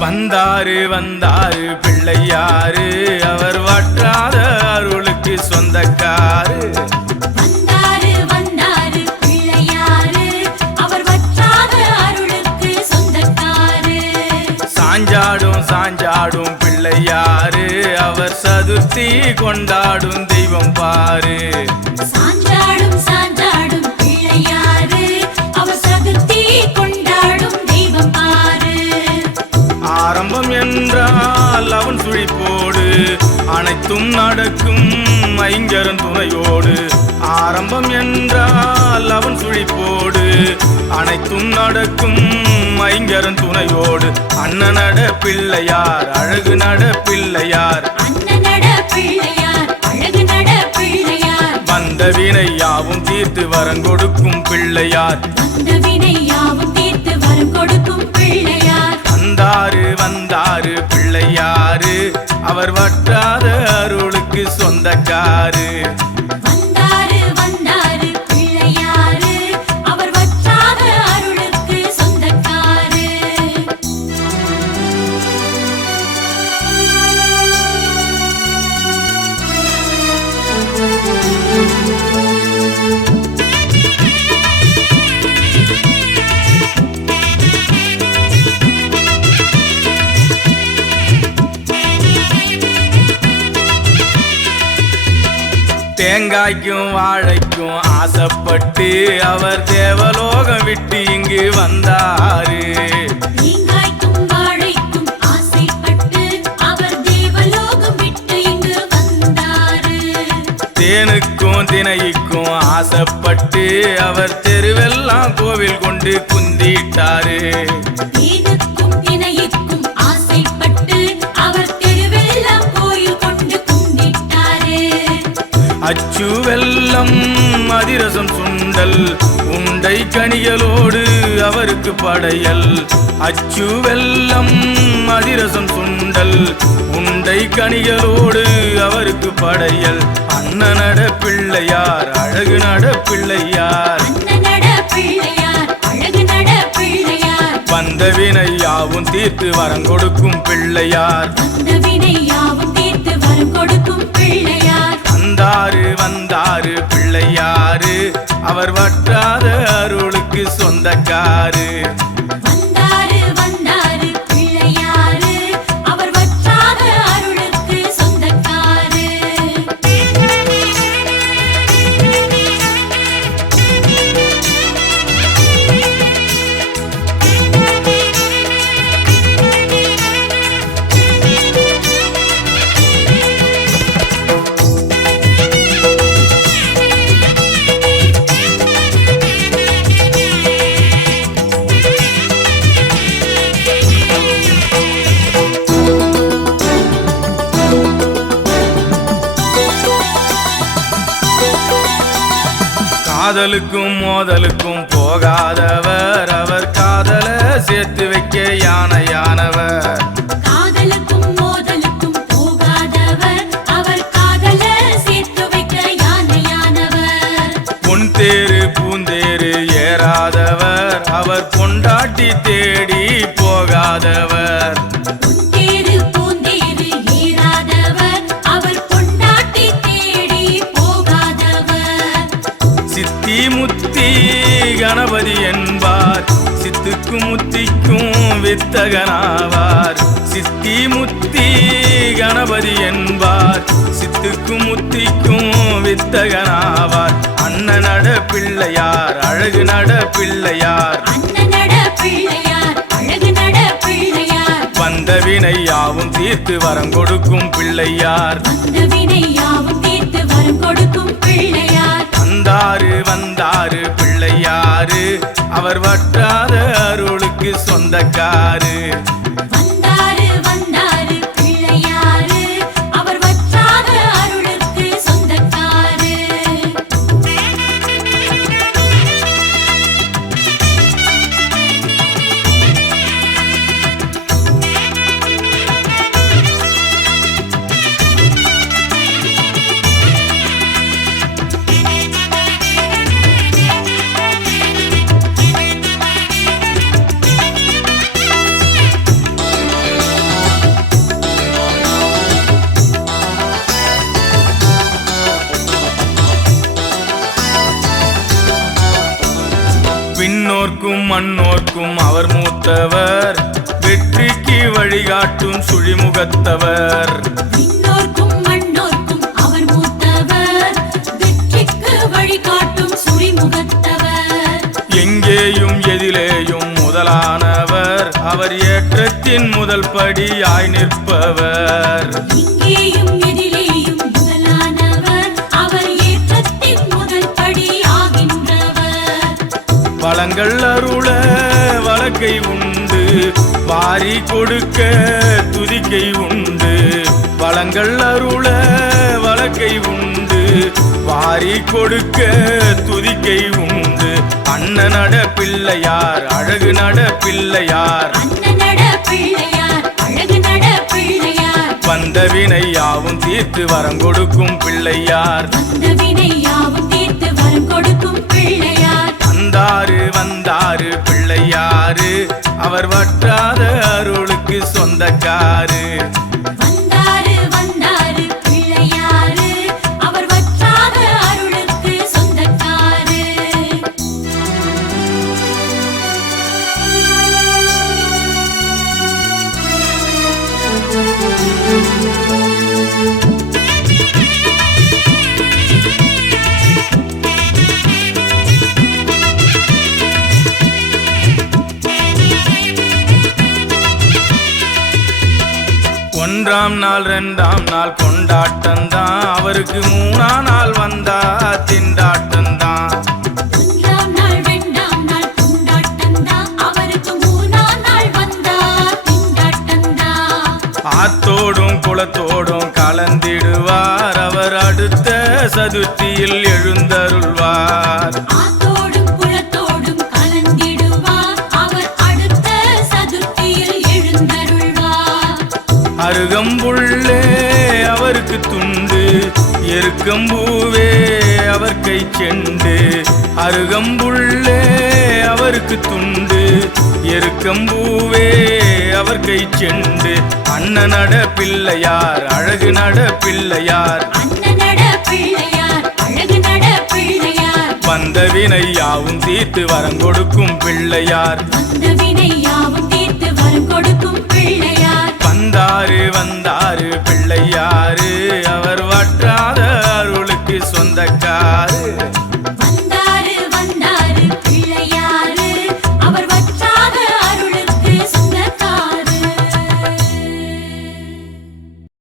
வந்தாரு வந்தாரு பிள்ளையாரு. அவர் வற்றாத அருளுக்கு சொந்தக்காரு. சாஞ்சாடும் சாஞ்சாடும் பிள்ளையாரு. அவர் சதுர்த்தி கொண்டாடும் தெய்வம் பாரு. சாஞ்சாடும் என்றால் அவன் சுழிப்போடு. அனைத்தும் நடக்கும் ஐங்கரன் துணையோடு. ஆரம்பம் என்றால் அவன் சுழிப்போடு. அனைத்தும் நடக்கும் ஐங்கரன் துணையோடு. அண்ணன் நட பிள்ளையார் அழகு நட பிள்ளையார் வந்த வினை யாவும் தீர்த்து வரங்கொடுக்கும் பிள்ளையார். வந்த வினை யாவும் தீர்த்து வரம் கொடுக்கும் பிள்ளையார். வந்தாரு வந்தாரு பிள்ளையாரு. அவர் வற்றாத அருளுக்கு சொந்தக்காரு. தேங்காய்க்கும் வாழைக்கும் ஆசைப்பட்டு அவர் தேவலோகம் விட்டு இங்கு வந்தாரு. தேனுக்கும் தினைக்கும் ஆசைப்பட்டு அவர் தெருவெல்லாம் கோவில் கொண்டு குந்திட்டாரு. அச்சு வெல்லம் அதிரசம் சுண்டல். உண்டை கனிகளோடு அவருக்கு படையல். அச்சு வெல்லம் அதிரசம் சுண்டல். உண்டை கனிகளோடு அவருக்கு படையல். அண்ணனட நட பிள்ளையார் அண்ணன் நட அழகு நட பிள்ளையார். வந்த வினை யாவும் தீர்த்து வரங்கொடுக்கும் பிள்ளையார். வந்த வினை யாவும் தீர்த்து வரம் கொடுக்கும் பிள்ளையார் வந்தாரு வந்தாரு பிள்ளையாரு. அவர் வற்றாத அருளுக்கு சொந்தக்காரு. காதலுக்கும் மோதலுக்கும் போகாதவர் சித்தகனாவார். சித்தி முத்தி கணபதி என்பார். சித்துக்கும் முத்திக்கும் வித்தகனாவார். அண்ணனட நட பிள்ளையார் நட பிள்ளையார். அழகு நட பிள்ளையார். வந்த வினை யாவும் தீர்த்து வரம் கொடுக்கும் பிள்ளையார். வந்த வினை யாவும் தீர்த்து வரம் கொடுக்கும் பிள்ளையார். வந்தாரு வந்தாரு பிள்ளையாரு அவர் வற்றாத அருளுக்கு சொந்தக்காரு. மண்ணோர்க்கும் அவர் மூத்தவர். வெற்றிக்கு வழிகாட்டும் சுழிமுகத்தவர். விண்ணோர்க்கும் மண்ணோர்க்கும் அவர் மூத்தவர். வெற்றிக்கு வழிகாட்டும் சுழிமுகத்தவர். எங்கேயும் எதிலேயும் முதலானவர். அவர் ஏற்றத்தின் முதல் படியாய் நிற்பவர். இங்கேயும் வளங்கள் அருள வழக்கை உண்டு. வாரி கொடுக்க துதிக்கை உண்டு. வளங்கள் அருள வழக்கை உண்டு. வாரி கொடுக்க துதிக்கை உண்டு. அண்ணன் நட பிள்ளையார் அழகு நட பிள்ளையார் அண்ணன் நட பிள்ளையார் அழகு நட பிள்ளையார் வந்த வினை யாவும் தீர்த்து வரம் கொடுக்கும் பிள்ளையார். வந்த வினை யாவும் தீர்த்து வரம் கொடுக்கும் பிள்ளையார். வந்தாரு வந்தாரு பிள்ளையாரு. அவர் வற்றாத அருளுக்கு சொந்தக்காரு. ஒன்றாம் நாள் ரெண்டாம் நாள் கொண்டாட்டம் தான் அவருக்கு மூணாம் நாள் வந்தா திண்டாட்டம் தான் ஒன்றாம் நாள் ரெண்டாம் நாள் கொண்டாட்டம்தான். அவருக்கு மூணாம் நாள் வந்தா திண்டாட்டம்தான். ஆத்தோடும் குளத்தோடும் கலந்திடுவார். அவர் அடுத்த சதுர்த்தியில் எழுந்தருள்வார். அருகம்பூவே அவர் கை செண்டு. அருகம்புள்ளே அவருக்கு துண்டு. எருக்கம்பூவே அவர் கை செண்டு. அண்ணன் நட பிள்ளையார் அழகு நட பிள்ளையார் வந்த வினை யாவும் தீர்த்து வரம் கொடுக்கும் பிள்ளையார். வந்தாரு வந்தாரு